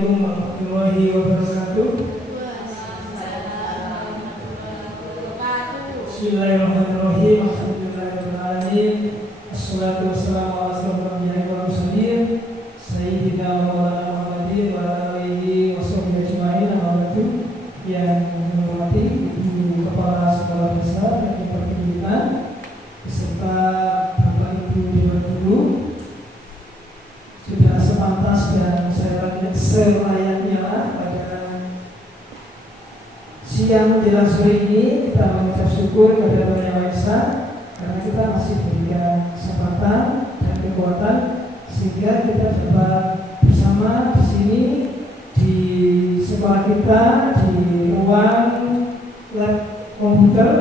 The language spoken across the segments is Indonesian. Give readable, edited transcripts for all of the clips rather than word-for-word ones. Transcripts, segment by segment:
Assalamualaikum warahmatullahi wabarakatuh. Bismillahirrahmanirrahim. Alhamdulillahirrahmanirrahim. Assalatu wassalamu ala asyrofil mursalin Sayyidina wa maulana Muhammadin wa ala alihi wa sahbihi ajma'in. Alhamdulillah yang menghormati Ibu Kepala Sekolah Besar dan Perkebunan beserta Bapak Ibu Dewan Guru, sudah sepantas dan selayaknya pada siang menjelang sore ini kita mengucap syukur kepada Tuhan Yang Maha Esa karena kita masih diberikan kesempatan dan kekuatan sehingga kita dapat bersama di sini di sekolah kita di ruang lab komputer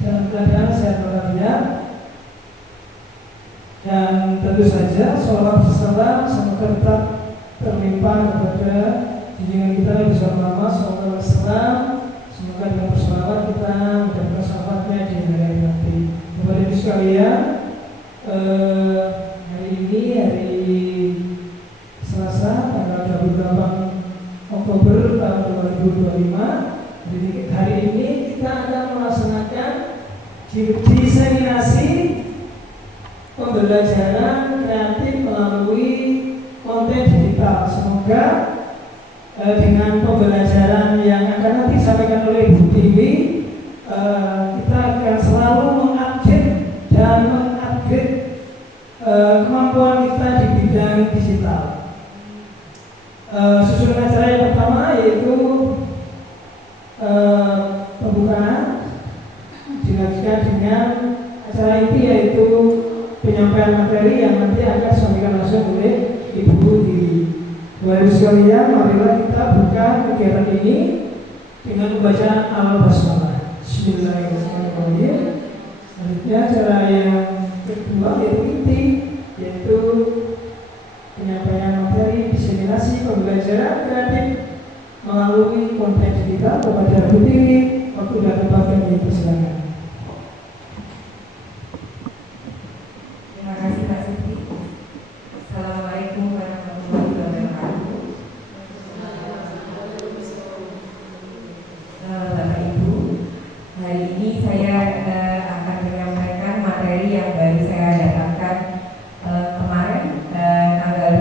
dalam keadaan sehat walafiat. Dan tentu saja sholawat berserta semoga tetap terlimpah kepada junjungan kita Nabi Sallallahu Alaihi Wasallam. Semoga dengan bersolawat kita mendapatkan syafaatnya di hari nanti. Bapak Ibu sekalian, hari ini hari Selasa tanggal 28 Oktober tahun 2025. Jadi hari ini kita akan melaksanakan diseminasi pembelajaran kreatif melalui konten digital. Semoga dengan pembelajaran yang akan nanti disampaikan oleh Bu Dewi, kita akan selalu mengupdate dan mengupgrade kemampuan kita di bidang digital. Susunan acara yang pertama yaitu pembukaan, dilanjutkan dengan acara inti yaitu penyampaian materi yang nanti akan disampaikan langsung oleh Ibu Dewi. Bapak Ibu sekalian, marilah kita buka kegiatan ini dengan pembacaan Al-Basmalah. Bismillahirrahmanirrahim. Selanjutnya acara yang kedua yaitu inti, yaitu penyampaian materi diseminasi pembelajaran kreatif melalui konten digital. Kepada Bu Dewi, waktu dan tempat kami persilakan. Assalamualaikum warahmatullahi wabarakatuh. Bapak Ibu, hari ini saya akan menyampaikan materi yang baru saya dapatkan kemarin tanggal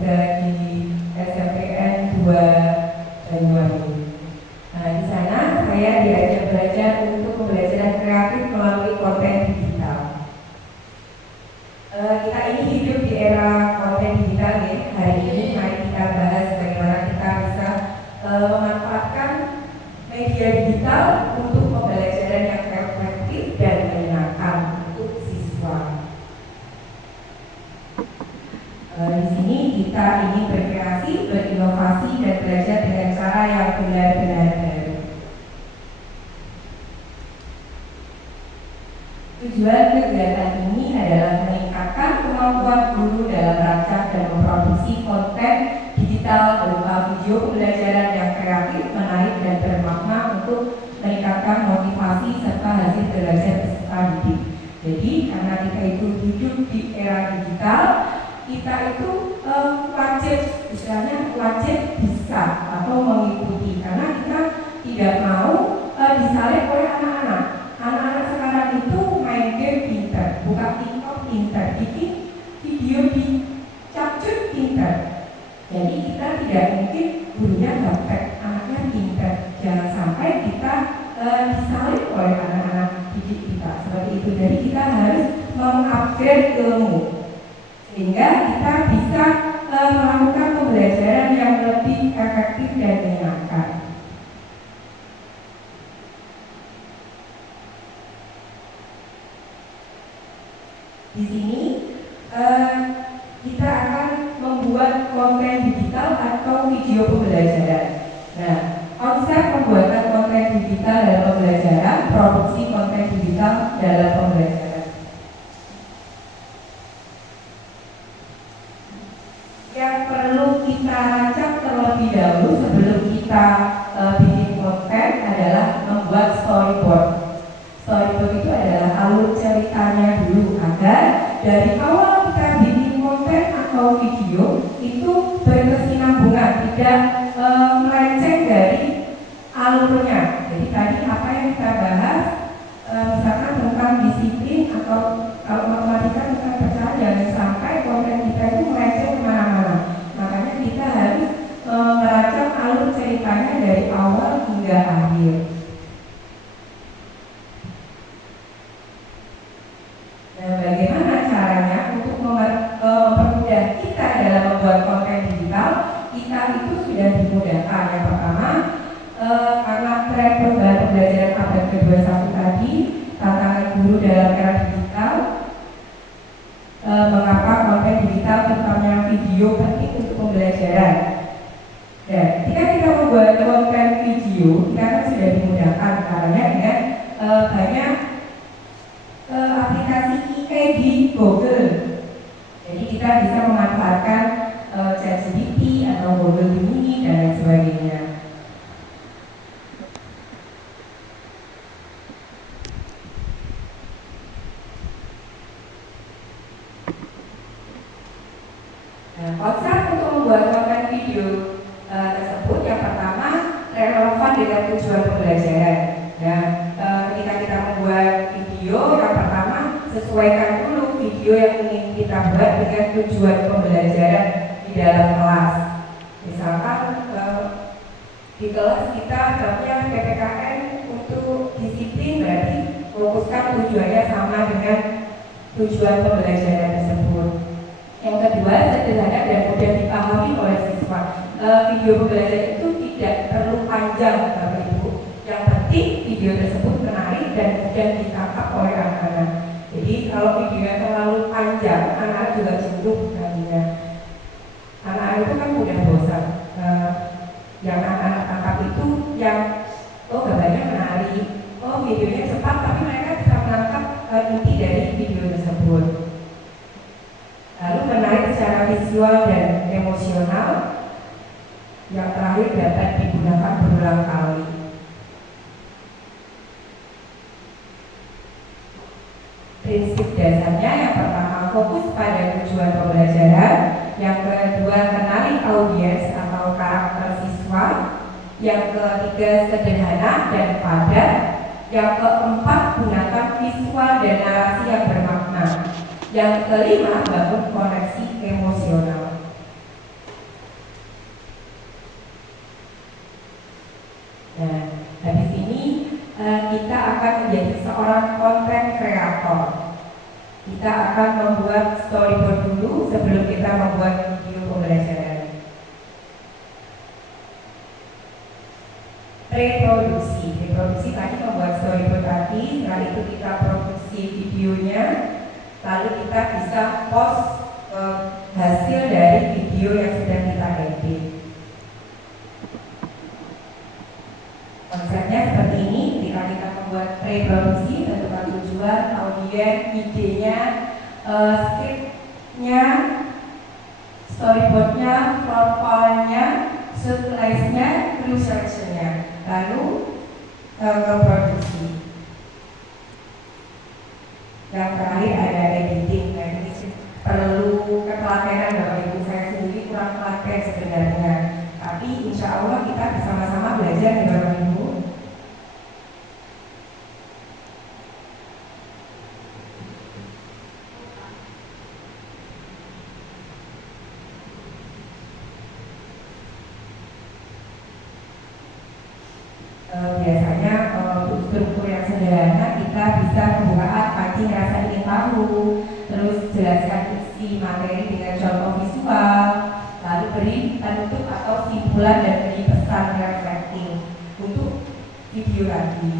23 di SMPN 2 Banyuwangi. Di sana saya diajak belajar untuk pembelajaran kreatif melalui konten digital. Kita ini hidup di era konten digital ya. Hari ini mari kita bahas bagaimana kita bisa memanfaatkan media digital untuk pembelajaran yang efektif dan menyenangkan untuk siswa. Di sini kita ingin berkreasi, berinovasi dan belajar dengan cara yang benar-benar baru. Tujuan kegiatan ini adalah meningkatkan kemampuan guru dalam merancang dan memproduksi konten digital berupa video pembelajaran yang kreatif, menarik dan bermakna untuk meningkatkan motivasi serta hasil belajar peserta didik. Jadi karena kita itu hidup di era digital, kita itu wajib, istilahnya wajib bisa atau mengikuti, karena kita tidak mau disalib oleh anak-anak. Anak-anak sekarang itu main game pinter, buka TikTok pinter, bikin video di capcut pinter. Jadi kita tidak mungkin gurunya gaptek, anaknya pinter. Jangan sampai kita disalib oleh anak-anak didik kita seperti itu. Jadi kita harus mengupgrade ilmu sehingga kita bisa melakukan pembelajaran yang lebih efektif dan menyenangkan. Di sini kita akan membuat konten digital atau video pembelajaran. Nah, konsep pembuatan konten digital dalam pembelajaran, produksi konten digital dalam pembelajaran. Yang perlu kita rancang terlebih dahulu sebelum kita bikin konten adalah membuat storyboard. Storyboard itu adalah alur ceritanya dulu agar dari awal kita bikin konten atau video itu berkesinambungan tidak melenceng dari alurnya. Jadi tadi apa yang kita bahas, misalkan tentang disiplin atau kalau matematika tentang pecahan, jangan sampai konten kita itu melenceng kemana-mana. Makanya kita harus merancang alur ceritanya dari awal hingga akhir. Nah, bagaimana caranya untuk mempermudah kita dalam membuat konten digital? Kita itu sudah dimudahkan. Yang pertama, karena tren perubahan pembelajaran abad ke-21 tadi, tantangan guru dalam era digital, mengapa konten digital terutamanya video penting untuk pembelajaran. Dan ketika kita membuat konten video, kita kan sudah dimudahkan caranya dengan banyak aplikasi kayak di Google. Jadi kita bisa memanfaatkan ChatGPT atau Google Gemini dan lain sebagainya. Nah, konsep untuk membuat konten video tersebut yang pertama relevan dengan tujuan pembelajaran. Nah, ketika kita membuat video, yang pertama sesuaikan dulu video yang ingin kita buat dengan tujuan pembelajaran di dalam kelas. Misalkan di kelas kita contohnya PPKN untuk disiplin, berarti fokuskan tujuannya sama dengan tujuan pembelajaran tersebut. Yang kedua, sederhana dan mudah dipahami oleh siswa. Video pembelajaran itu tidak perlu panjang, Bapak Ibu. Yang penting video tersebut menarik dan mudah ditangkap oleh anak-anak. Jadi kalau videonya terlalu panjang, anak-anak juga jenuh nantinya. Anak-anak itu kan mudah bosan. Yang anak-anak tangkap itu yang gambarnya menarik, videonya cepat, tapi mereka bisa menangkap inti dari video tersebut. Lalu menarik secara visual dan emosional. Yang terakhir dapat digunakan berulang kali. Prinsip dasarnya yang pertama fokus pada tujuan pembelajaran, yang kedua kenali audiens atau karakter siswa, yang ketiga sederhana dan padat, yang keempat gunakan visual dan narasi yang bermakna, yang kelima bangun koneksi emosional. Nah, habis ini kita akan menjadi seorang konten kreator. Kita akan membuat storyboard dulu sebelum kita membuat video pembelajaran. Reproduksi tadi membuat storyboard tadi, setelah itu kita produksi videonya, lalu kita bisa post hasil dari video yang sudah kita edit. Konsepnya seperti ini. Ketika kita membuat reproduksi, tentukan tujuan, audiens, idenya, skripnya, storyboardnya, profilnya, slide-nya, clue selection-nya, lalu ke produksi. Yang terakhir ada editing. Nah, ini perlu ketelatenan Bapak Ibu. Saya sendiri kurang telaten sebenarnya, tapi insya Allah kita bersama-sama belajar ya Bapak Ibu. Biasanya untuk struktur yang sederhana kita bisa pembukaan, pancing rasa ingin tahu, terus jelaskan isi materi dengan contoh visual, lalu beri penutup atau simpulan dan beri pesan reflecting untuk video tadi.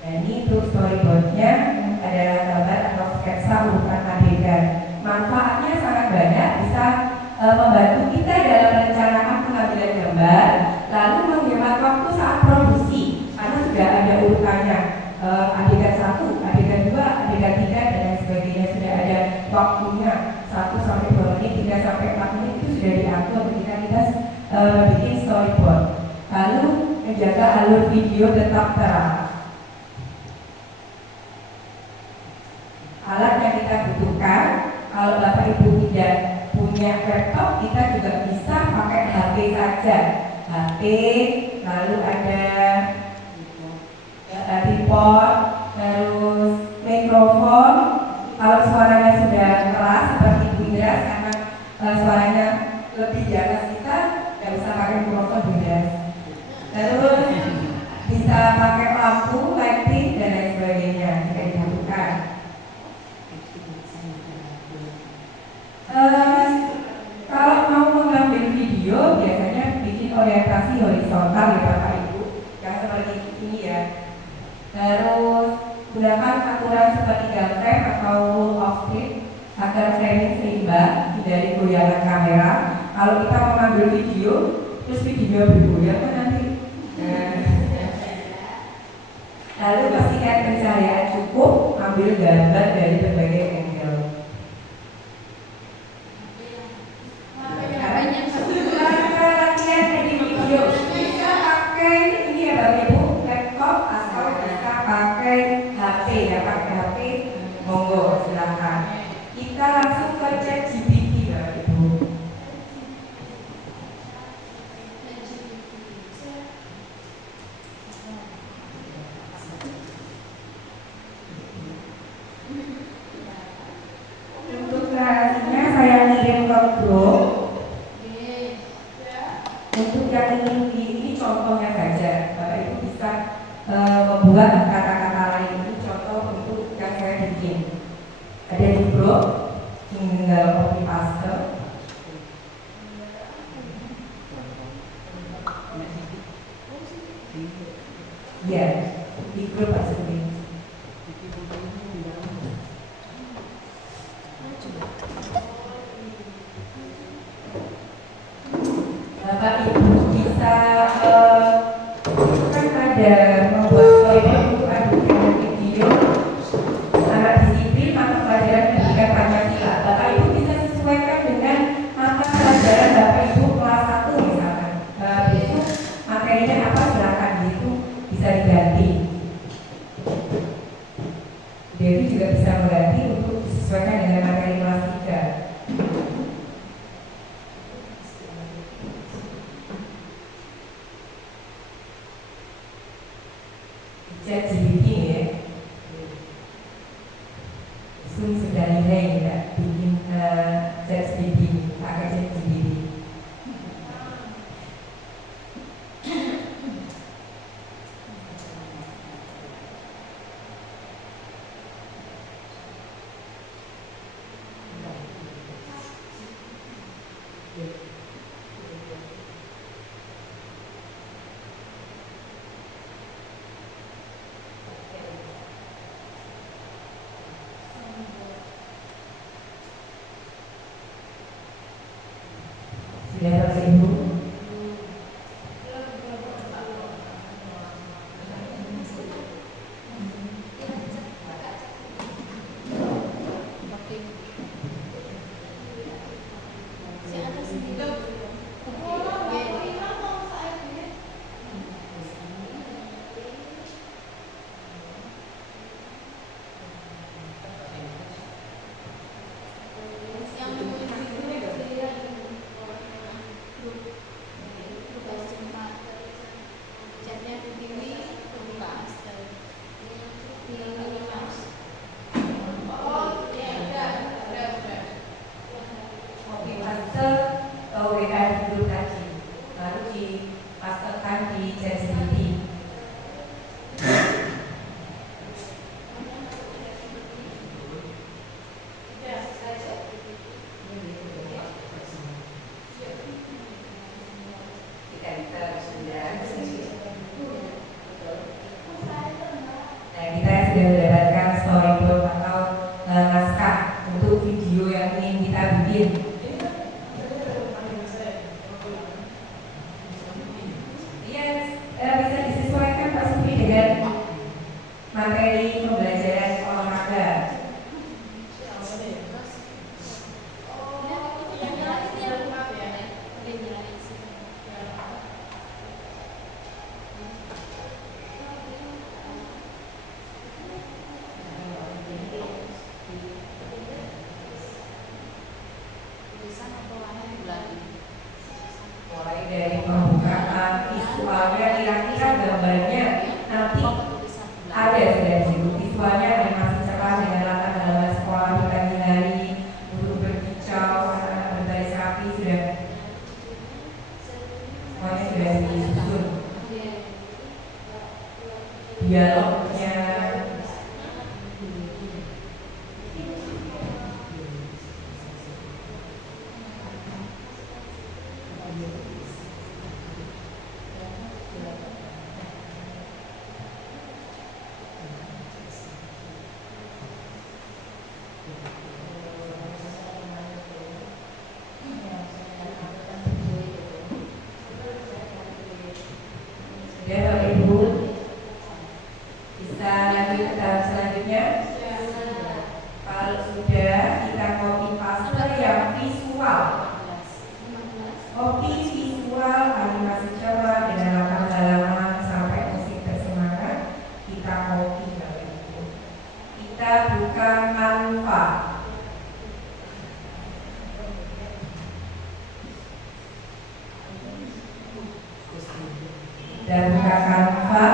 Dan ini untuk storyboardnya adalah gambar atau sketsa urutan adegan. Manfaatnya sangat banyak, bisa membantu kita dalam merencanakan pengambilan gambar, lalu menghemat waktu saat produksi karena sudah ada urutannya, adegan 1, adegan 2, adegan 3 dan lain sebagainya, sudah ada waktunya 1 sampai 2 menit, 3 sampai 4 menit itu sudah diatur ketika kita bikin storyboard. Lalu menjaga alur video tetap terang. Alat yang kita butuhkan, kalau Bapak Ibu tidak punya laptop, kita juga bisa pakai HP saja. HP, lalu ada tripod, terus mikrofon. Kalau suaranya sudah keras seperti Bu Indra, karena suaranya lebih di atas kita, nggak bisa pakai mikrofon Bu Indra. Terus bisa pakai lampu, lighting dan lain sebagainya jika dibutuhkan. Kalau mau mengambil video biasanya bikin orientasi horizontal ya Bapak Ibu, yang seperti ini ya. Terus gunakan aturan sepertiga frame atau rule of thirds agar framing seimbang, hindari goyangan kamera. Kalau kita mengambil video, terus videonya bergoyang kan nanti. Lalu pastikan pencahayaan cukup, ambil gambar dari berbagai angle. Latihan edit video bisa pakai ini ya Bapak Ibu, laptop atau bisa pakai HP ya, pakai HP monggo silakan. Kita langsung ke ChatGPT Bapak Ibu. Untuk kreasinya saya kirim ke grup. Untuk yang ingin ini contohnya saja, Bapak Ibu bisa membuat kata-kata lain. Ini contoh untuk yang saya bikin. Ada di grup, tinggal copy paste. Ya, di grup tersebut. Bapak Ibu bisa kan ada membuat storyboard untuk adegan video anak disiplin mata pelajaran pendidikan Pancasila. Bapak Ibu bisa sesuaikan dengan mata pelajaran Bapak Ibu kelas 1 misalkan. Itu materinya apa silakan itu bisa diganti. Dewi juga bisa mengganti untuk disesuaikan dengan materi kelas 3. ChatGPT ya, Zoom sudah nilai ya, bikin ChatGPT, pakai ChatGPT. Sudah Bapak Ibu. Sudah mendapatkan storyboard atau naskah untuk video yang ingin kita bikin. Bisa disesuaikan Pak Supri dengan materi pembelajaran olahraga. Mulai dari pembukaan visualnya, kira-kira gambarnya nanti ada sudah di situ. Visualnya animasi cerah dengan latar halaman sekolah di pagi hari, guru berkicau, anak-anak berbaris rapi, sudah semuanya sudah disusun. Dialognya sudah Bapak Ibu, bisa lanjut ke tahap selanjutnya. Kalau sudah, kita copy paste yang visual. Copy visual animasi cerah dengan latar halaman sampai musik bersemangat. Kita copy Bapak Ibu. Kita buka Canva. Dan buka Canva.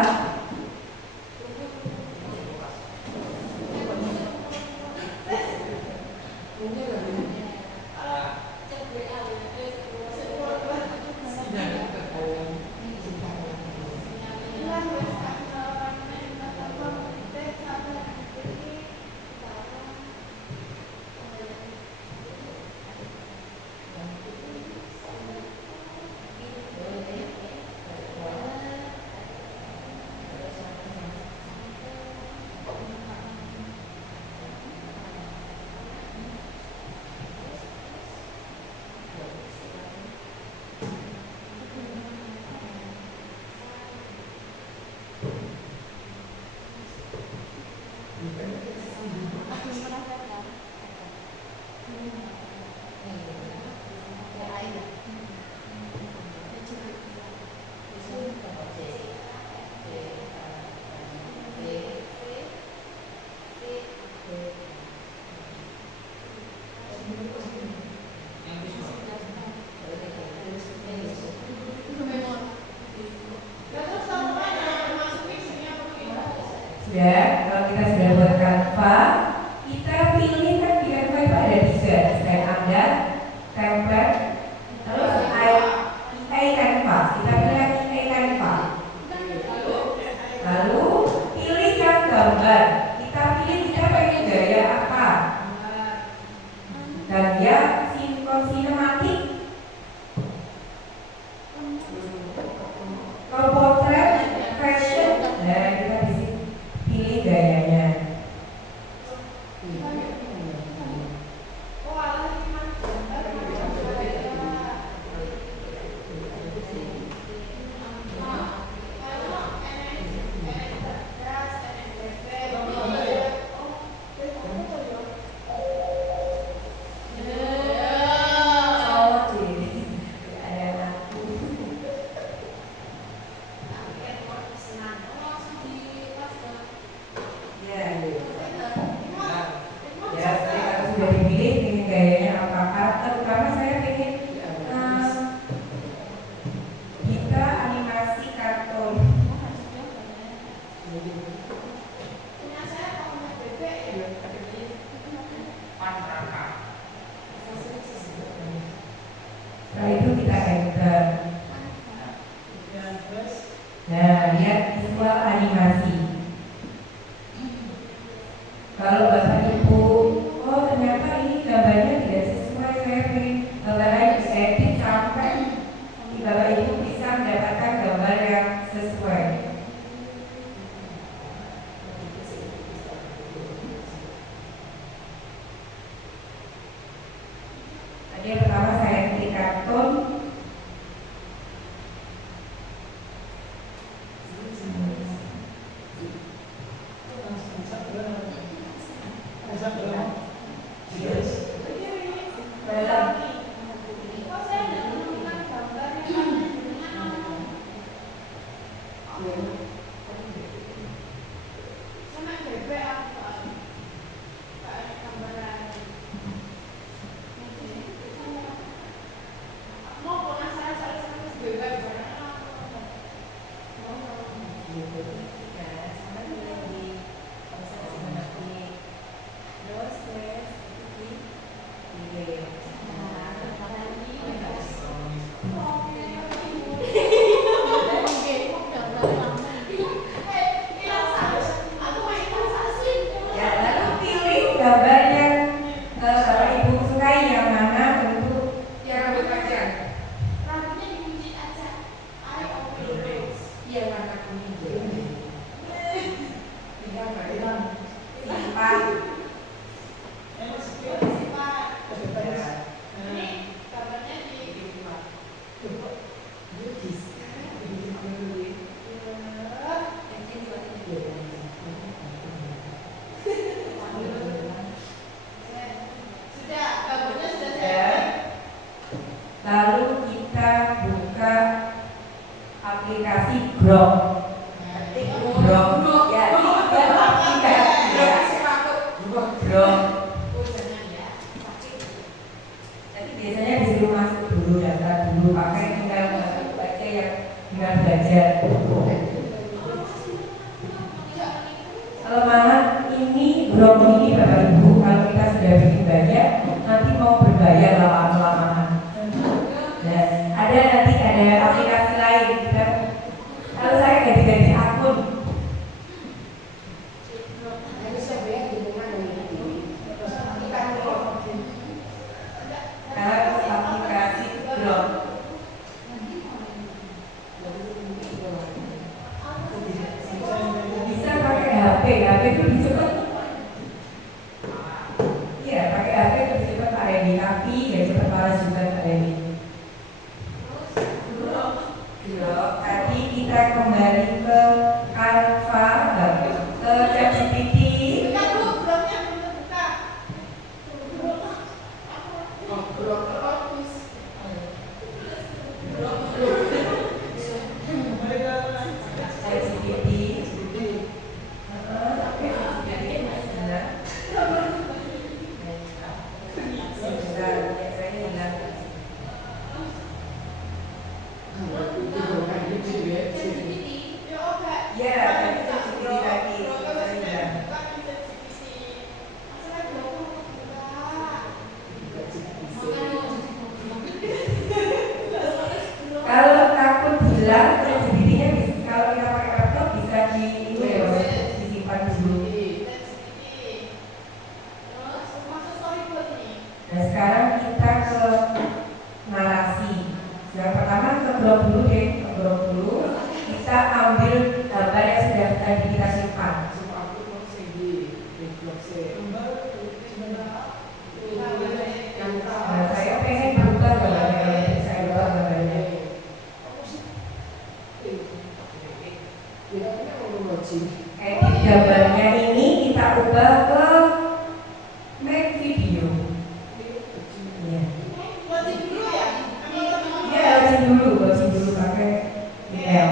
Ya, kalau kita sudah buat Canva, kita pilih kan di Canva itu ada tiga, dan ada template, terus AI Canva. Kita pilih AI Canva. Lalu pilih yang gambar. Kita pilih kita pengen gaya apa. Dan dia sinematik. Kalau potret, fashion, nah kita di sini pilih gayanya. Setelah itu kita enter. Nah, lihat visual animasi. Kalau Bapak Ibu, oh ternyata ini gambarnya tidak sesuai, saya pengen gambarnya diedit sampai Bapak Ibu bisa mendapatkan gambar yang sesuai. Tadi yang pertama saya klik kartun. Lalu kita buka aplikasi Grok. Grok ya, Grok. Jadi biasanya disuruh masuk dulu, daftar dulu, pakai tinggal masuk aja yang tinggal belajar. Kelemahan ini, Grok ini Bapak Ibu, kalau kita sudah bikin banyak, nanti mau berbayar lama-lama. Nah, ada aplikasi lain kita. Kalau saya ganti-ganti akun. Aplikasi Grok. Bisa pakai HP itu lebih cepat. Iya, pakai HP itu lebih cepat Pak Reni, tapi ya cepat malas juga Pak Reni. Tadi kita kembali ke Canva, ke ChatGPT. Kalau takut hilang, ChatGPT-nya kalau kita pakai laptop bisa disimpan dulu. Nah sekarang kita ke narasi. Yang pertama ke Grok dulu deh, kita ambil gambar yang sudah tadi kita simpan. Nah, saya pengen berubah gambarnya, saya ubah gambarnya. Edit gambarnya ini kita ubah ke make video. Login dulu pakai email.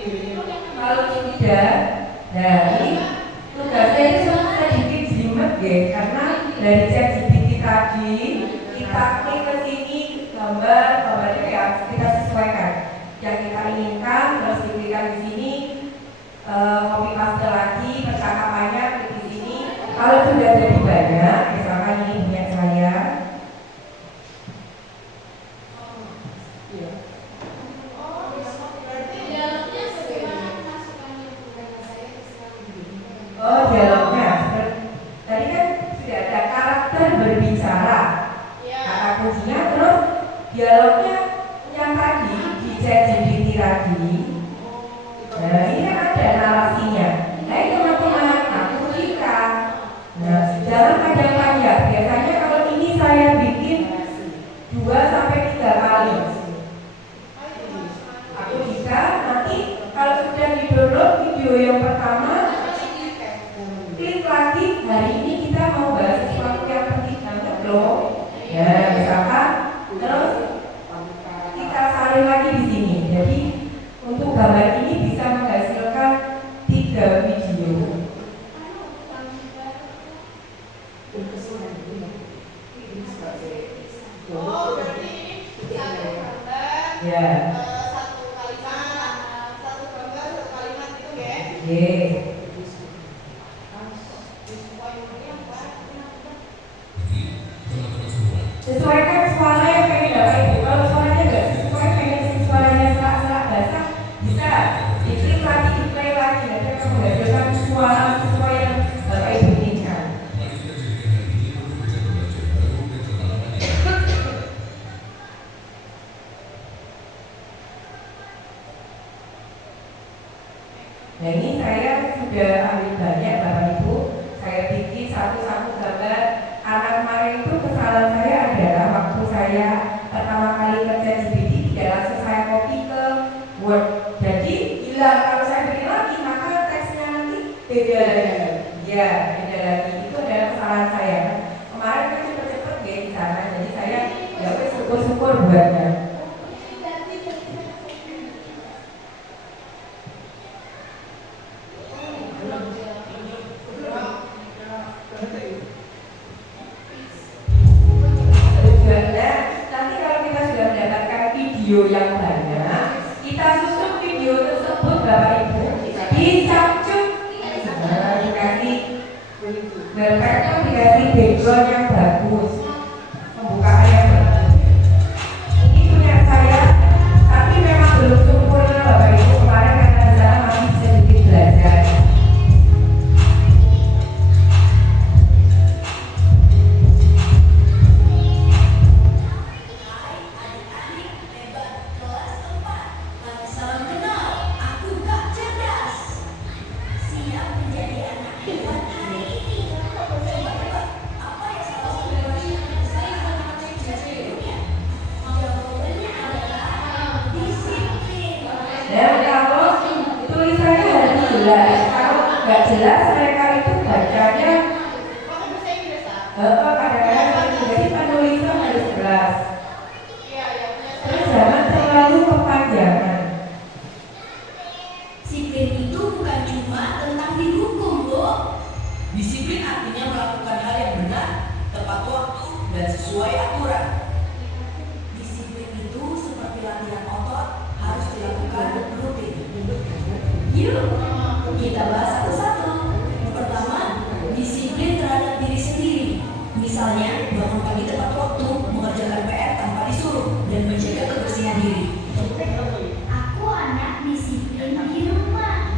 Kalau tidak, nah ini tugasnya itu sedikit jelimet ya, karena dari ChatGPT tadi kita klik ke sini gambarnya ya kita sesuaikan yang kita inginkan, terus diklikkan di sini, copy paste lagi percakapannya klik di sini. Kalau sudah jadi banyak, misalkan ini punya saya. Oh, dialognya. Tadi kan sudah ada karakter berbicara. Kata kuncinya, terus dialognya yang tadi di ChatGPT tadi. Nah, ini kan ada narasinya. Hai teman-teman, aku Rika. Nah, jangan panjang-panjang. Biasanya kalau ini saya bikin 2-3 kali. Aku Rika, nanti kalau sudah di-download video yang pertama, klik lagi, hari ini kita mau bahas sesuatu yang penting banget loh. Ya, misalkan, terus kita salin lagi di sini. Jadi untuk gambar ini bisa menghasilkan 3 video. Oh, berarti satu gambar, Ya. satu kalimat, satu gambar, satu kalimat gitu ya? Yes. Sesuaikan suara yang pengen dapat Ibu. Kalau suaranya nggak sesuai, pengen suaranya serak-serak basah, bisa diklik lagi, di play lagi, nanti akan menghasilkan suara sesuai yang Bapak Ibu inginkan. Nah ini saya sudah ambil banyak Bapak Ibu, saya bikin satu-satu gambar. Anak kemarin itu kesalahan saya adalah waktu saya pertama kali kerja di ChatGPT tidak langsung saya copy ke Word. Jadi hilang, kalau saya bikin lagi maka teksnya nanti beda lagi. Ya, beda lagi. Itu adalah kesalahan saya. Kemarin kan cepet-cepet ya di sana, jadi saya ya wes syukur-syukur buatnya. Tujuannya nanti kalau kita sudah mendapatkan video yang banyak, kita susun video tersebut Bapak Ibu dicapcuk, dikasih berpektor, dikasih background yang bagus, pembukaan yang bagus. Ini punya saya, tapi memang belum sempurna Bapak Ibu. Kemarin karena di sana masih sedikit belajar. Salam kenal, aku Kak Cerdas. Siap menjadi anak hebat hari ini. Tebak-tebak, apa yang salah dengan saya sama sebelumnya? Jawabannya adalah disiplin. Dan kalau tulisannya harus jelas, kalau nggak jelas mereka itu bacanya Pakai bahasa Inggris ah? kadang-kadang jadi penulisan harus jelas. Iya, ya punya Terus saya. jangan terlalu kepanjangan. Disiplin itu bukan cuma tentang dihukum, Bu. Disiplin artinya melakukan hal yang benar, tepat waktu, dan sesuai aturan. Disiplin itu seperti latihan otot, harus dilakukan rutin. Yuk, kita bahas satu-satu. Yang pertama, disiplin terhadap diri sendiri. Misalnya, bangun pagi tepat waktu, mengerjakan PR tanpa disuruh, dan menjaga kebersihan diri. Aku anak disiplin di rumah.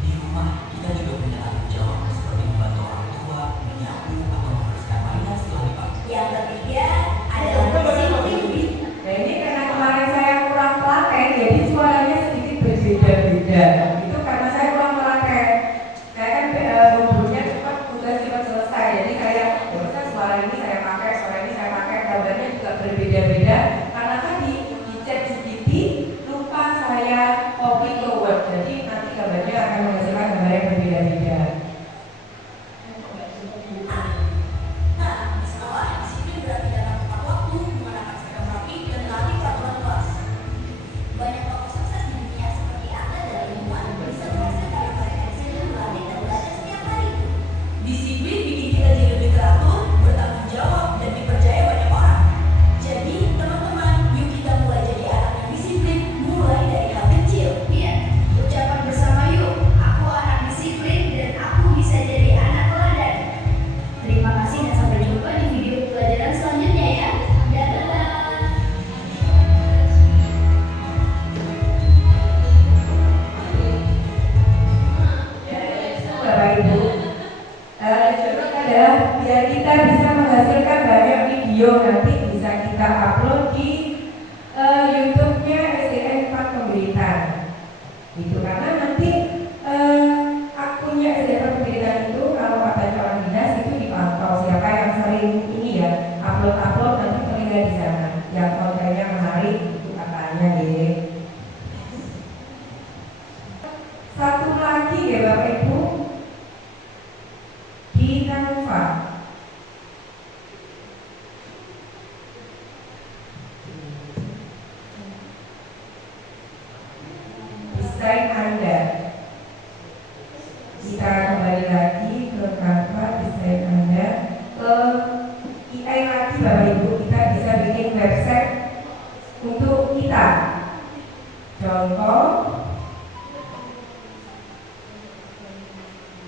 Di rumah, kita juga punya tanggung jawab seperti membantu orang tua, menyapu, atau membersihkan mainan setelah Gitu, karena nanti akunnya SDM pendidikan itu kalau kata calon dinas itu dipantau siapa yang sering ini ya upload nanti terlihat di sana yang kontennya menarik itu katanya deh. Satu lagi ya Bapak Ibu di Canva. Desain Anda. Kita kembali lagi ke Canva, desain Anda. Ke AI lagi Bapak Ibu, kita bisa bikin website untuk kita. Contoh,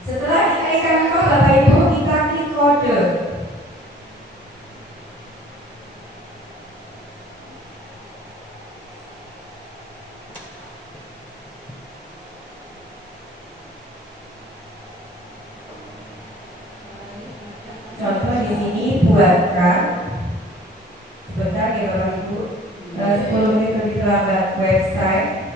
setelah AI Canva Bapak Ibu kita klik kode. Contoh di sini buatkan sebentar ya Bapak Ibu 10 menit lebih terlambat website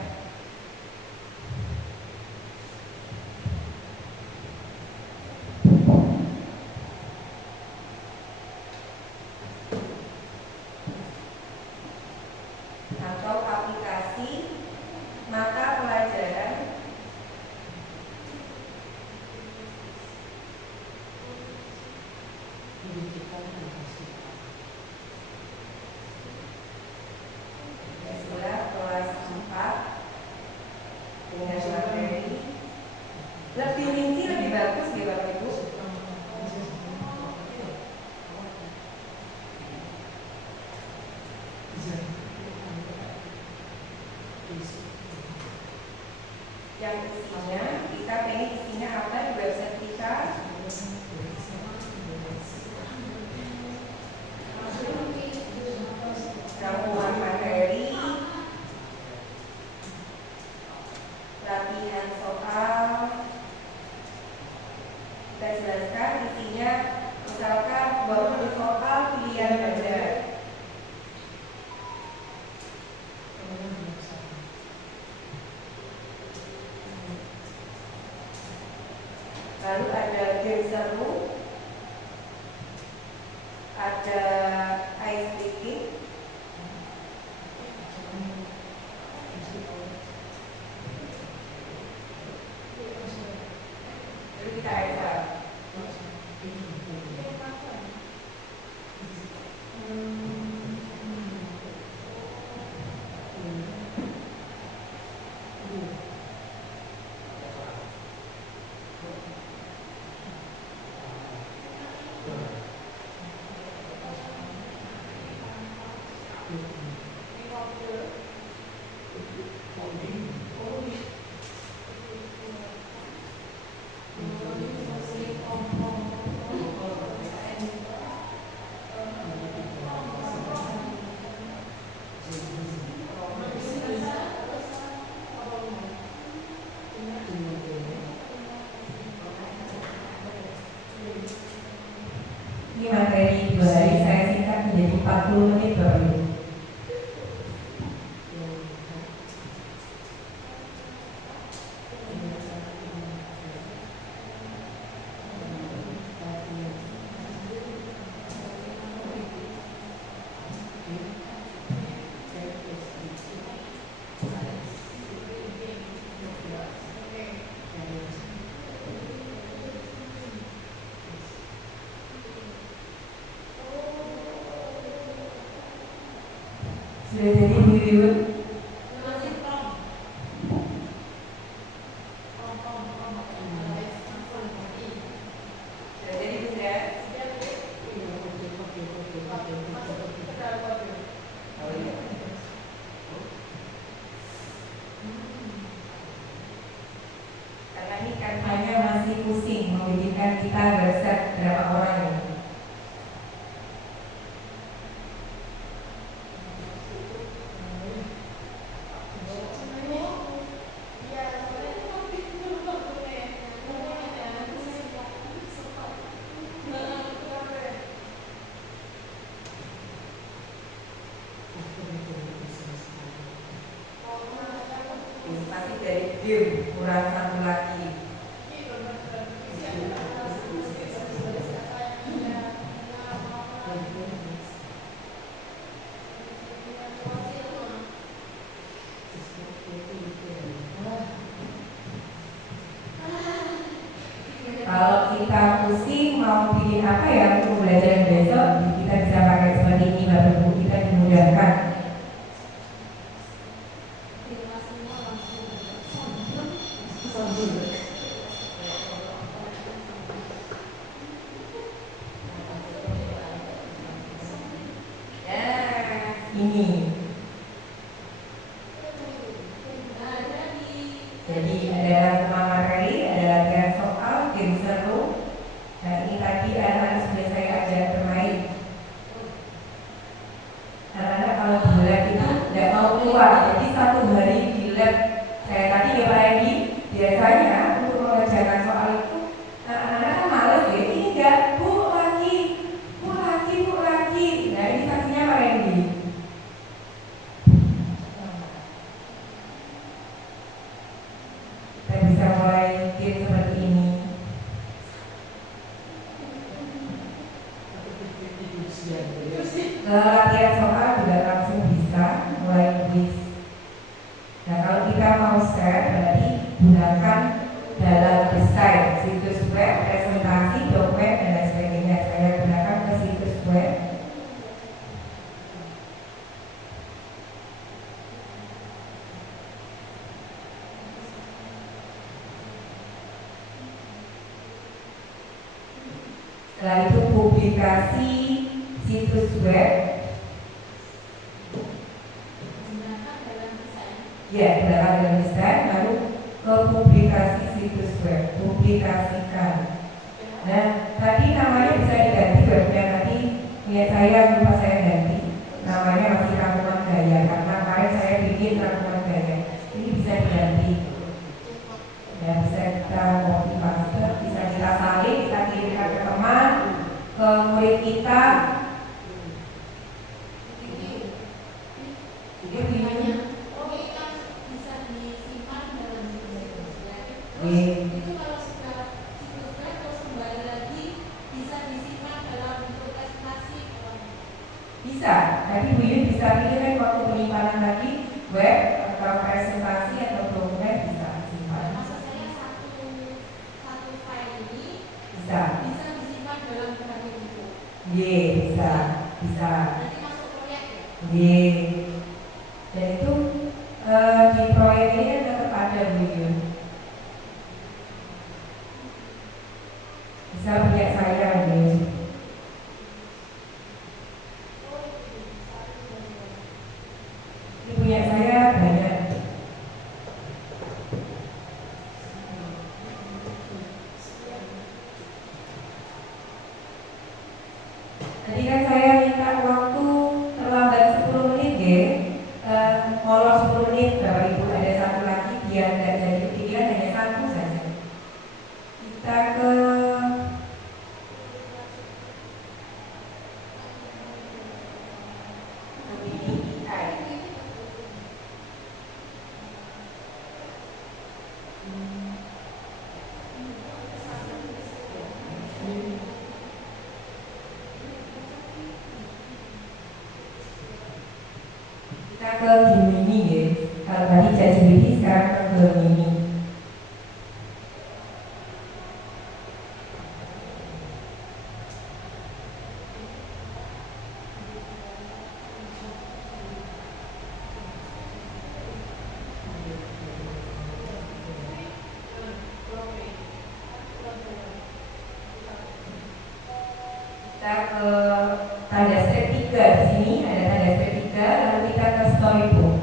atau aplikasi mata pelajaran sebelah kelas 4 dengan materi lebih rinci lebih bagus ya Bapak Ibu. Yang isinya kita pengen isinya apa di website kita. Rangkuman materi, latihan soal, kita jelaskan isinya misalkan 20 soal pilihan ganda. Lalu ada game seru, ada ice breaking, lalu kita ada ini materi 2 hari saya singkat menjadi 40 menit Bapak Ibu. Sudah jadi Bu Yuyun? Sudah jadi Bunda? Oh iya. Karena ini kampanye masih pusing membikinkan kita website berapa orang ini. Masih dari BIM, kurang satu lagi. Kalau kita pusing mau bikin apa ya untuk belajar besok, kita bisa pakai seperti ini Bapak Ibu, kita dimudahkan. Ini. Jadi ada rangkuman materi, ada latihan soal, game seru. Nah ini tadi anak-anak sudah saya ajak bermain. Anak-anak kalau di lab itu tidak mau keluar, jadi satu hari di lab kayak tadi ya Pak Edi, biasanya untuk mengerjakan soal itu anak-anak kan males ya, ini enggak, bu lagi. Nah ini saksinya Pak Edi. Kita bisa mulai game seperti ini. Latihan soal juga langsung bisa mulai kuis. Nah kalau kita mau share berarti gunakan dalam desain situs web, presentasi, dokumen dan lain sebagainya. Saya gunakan ke situs web. Setelah itu publikasi situs web. Ya, gunakan dalam desain, lalu ke publikasi situs web, publikasikan. Nah, tadi namanya bisa diganti webnya, nanti niat saya lupa saya ganti. Namanya masih rangkuman gaya, karena kemarin saya bikin rangkuman gaya. Ini bisa diganti. Ya, bisa kita copy paste, bisa kita salin, kita kirimkan ke teman, ke murid kita. Jadi videonya itu kalau sudah situs web terus kembali lagi bisa disimpan dalam bentuk presentasi. bisa, tapi Bu Yun bisa pilih kan waktu penyimpanan lagi web atau presentasi atau dokumen bisa simpan. Maksud saya satu file ini Bisa. bisa disimpan dalam berbagai bentuk. Bisa. Nanti masuk proyek ya. Dan itu di proyek ini kan tetap ada Bu Yun. Bisa punya saya nih. Ini punya saya banyak. Tadi kan saya minta waktu terlambat 10 menit ya. Molor 10 menit Bapak Ibu, ada satu lagi biar tidak jadi pikiran hanya satu saja. Kita ke kita ke Gemini ya. Kalau tadi ChatGPT sekarang ke Gemini. Kita ke tanda step 3 di sini ada tanda step 3, lalu kita ke storybook.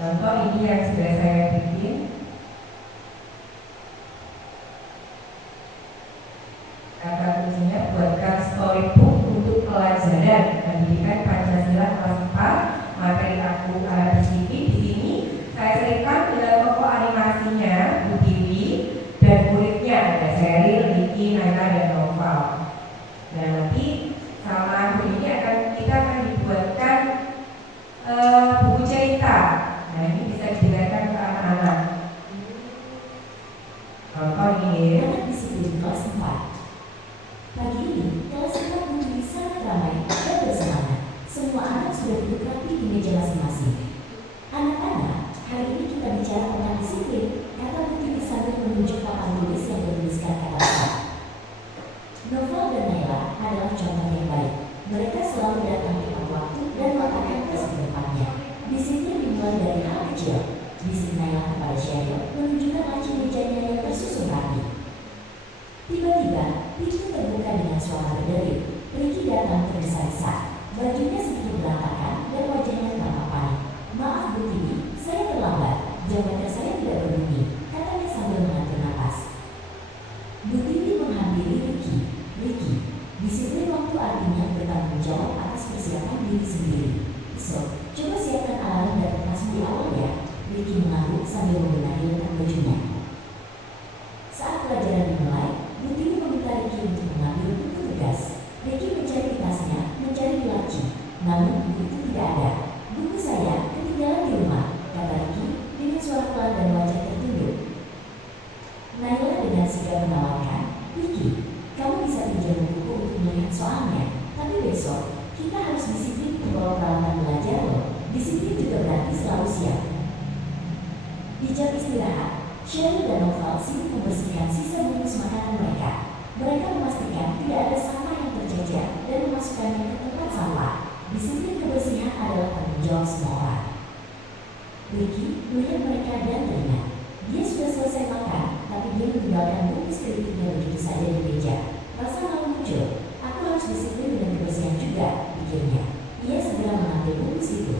Contoh ini yang sudah saya bikin. Kata kuncinya buatkan storybook untuk pelajaran pendidikan Pancasila kelas 4, materi aku RCTI. Di sini saya selipkan dengan tokoh animasinya Bu Tiwi dan muridnya ada Sheryl, Niki, Nana, dan Noval. Nah nanti sama aku ini kita akan dibuatkan buku cerita. Nah, ini bisa didengarkan ke anak-anak. Contoh ini. Anak disiplin kelas 4. Pagi ini, kelas 4 menjadi sangat ramai dan bersemangat. Semua anak sudah duduk rapi di meja masing-masing. Anak-anak, hari ini kita bicara tentang disiplin, kata Bu Tiwi sambil menunjuk papan tulis yang bertuliskan kata-kata. Novel dan Naila adalah contoh yang baik. Mereka selalu datang tepat waktu dan melakukan tes ke depannya. Disiplin dimulai dari hal kecil. Bisik Naila kepada Sheryl menunjukkan laci mejanya yang tersusun rapi. Tiba-tiba, pintu terbuka dengan suara berderi. Ricky datang tergesa-gesa. Bajunya sedikit berantakan dan wajahnya tampak panik. Maaf Bu Tiwi, saya terlambat. Jawaban saya tidak berbunyi, katanya sambil mengatur napas. Bu Tiwi menghampiri Ricky. Ricky, disiplin waktu artinya bertanggung jawab atas persiapan diri sendiri. So, coba siapkan alarm dan kertasmu di awal ya. Ricky mengangguk sambil membenahi letak bajunya. Saat pelajaran dimulai, Bu Tiwi meminta Ricky untuk mengambil buku tugas. Ricky mencari tasnya, mencari di laci. Namun buku itu tidak ada. Buku saya ketinggalan di rumah, kata Ricky dengan suara pelan dan wajah tertunduk. Naila dengan sigap menawarkan, Ricky, kamu bisa pinjam buku untuk melihat soalnya. Tapi besok, kita harus disiplin membawa peralatan belajar loh. Disiplin juga berarti selalu siap. Di jam istirahat, Sheryl dan Novel sibuk membersihkan sisa bungkus makanan mereka. Mereka memastikan tidak ada sampah yang tercecer dan memasukkannya ke tempat sampah. Disiplin kebersihan adalah tanggung jawab semua orang. Ricky melihat mereka dan teringat. Dia sudah selesai makan, tapi dia meninggalkan bungkus keripiknya begitu saja di meja. Rasa malu muncul. Aku harus disiplin dengan kebersihan juga, pikirnya. Ia segera mengambil bungkus itu.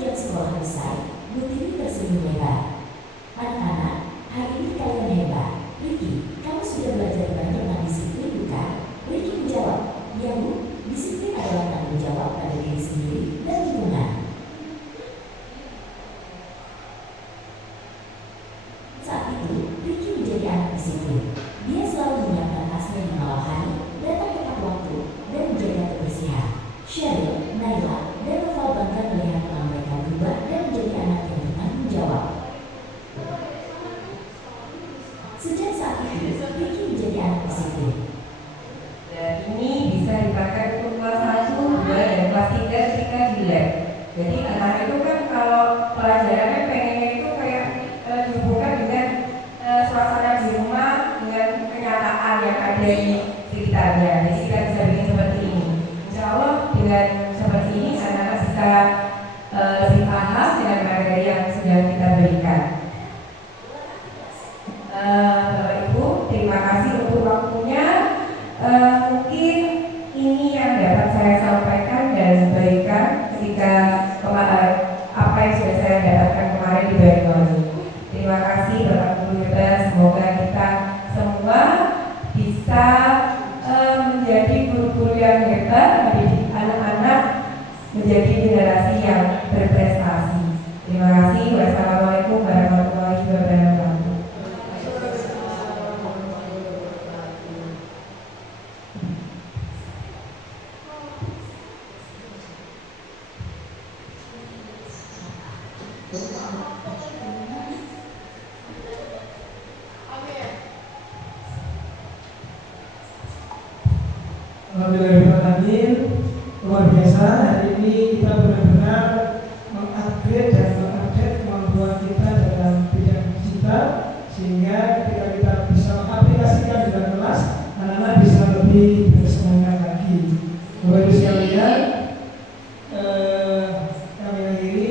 Jam sekolah selesai, Bu Tiwi tersenyum lebar. Anak-anak, hari ini kalian hebat. Ricky, kamu sudah belajar banyak tentang disiplin, bukan? Ricky menjawab, ya Bu, disiplin adalah tanggung jawab pada diri sendiri dan lingkungan. Saat itu, Ricky menjadi anak disiplin. Dia selalu menyiapkan tasnya di malam hari, datang tepat waktu, dan menjaga kebersihan. Sheryl, Naila, dan Novel bangga melihat teman mereka berubah dan menjadi anak yang bertanggung jawab. Sejak saat itu, Ricky menjadi anak disiplin. Dan ini bisa dipakai untuk kelas 1, 2, dan kelas 3 ketika di lab. Jadi anak itu kan kalau pelajarannya pengennya itu kayak dihubungkan dengan suasana di rumah dengan kenyataan yang ada di sekitarnya. Jadi kita bisa bikin seperti ini. Insya Allah dengan seperti ini anak-anak bisa lebih paham dengan materi yang sudah kita berikan. Bapak Ibu, terima kasih untuk waktunya. Mungkin ini yang dapat saya sampaikan dan berikan ketika apa yang sudah saya dapatkan kemarin di Banyuwangi. Terima kasih Bapak Guru hebat. Semoga kita semua bisa menjadi guru-guru yang hebat, mendidik anak-anak menjadi generasi yang berprestasi. Terima kasih. Wassalamualaikum warahmatullahi wabarakatuh. Alhamdulillahirrahmanirrahim. Luar biasa, hari ini kita benar-benar mengupgrade dan mengupdate kemampuan kita dalam bidang digital, sehingga ketika kita bisa mengaplikasikan di dalam kelas, anak-anak bisa lebih bersemangat lagi. Bapak Ibu sekalian, kami akhiri.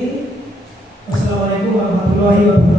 Wassalamualaikum warahmatullahi wabarakatuh.